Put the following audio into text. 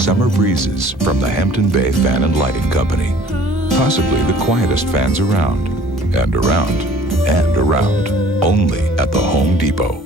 summer breezes from the Hampton Bay Fan and Lighting Company. Possibly the quietest fans around, and around, and around. Only at the Home Depot.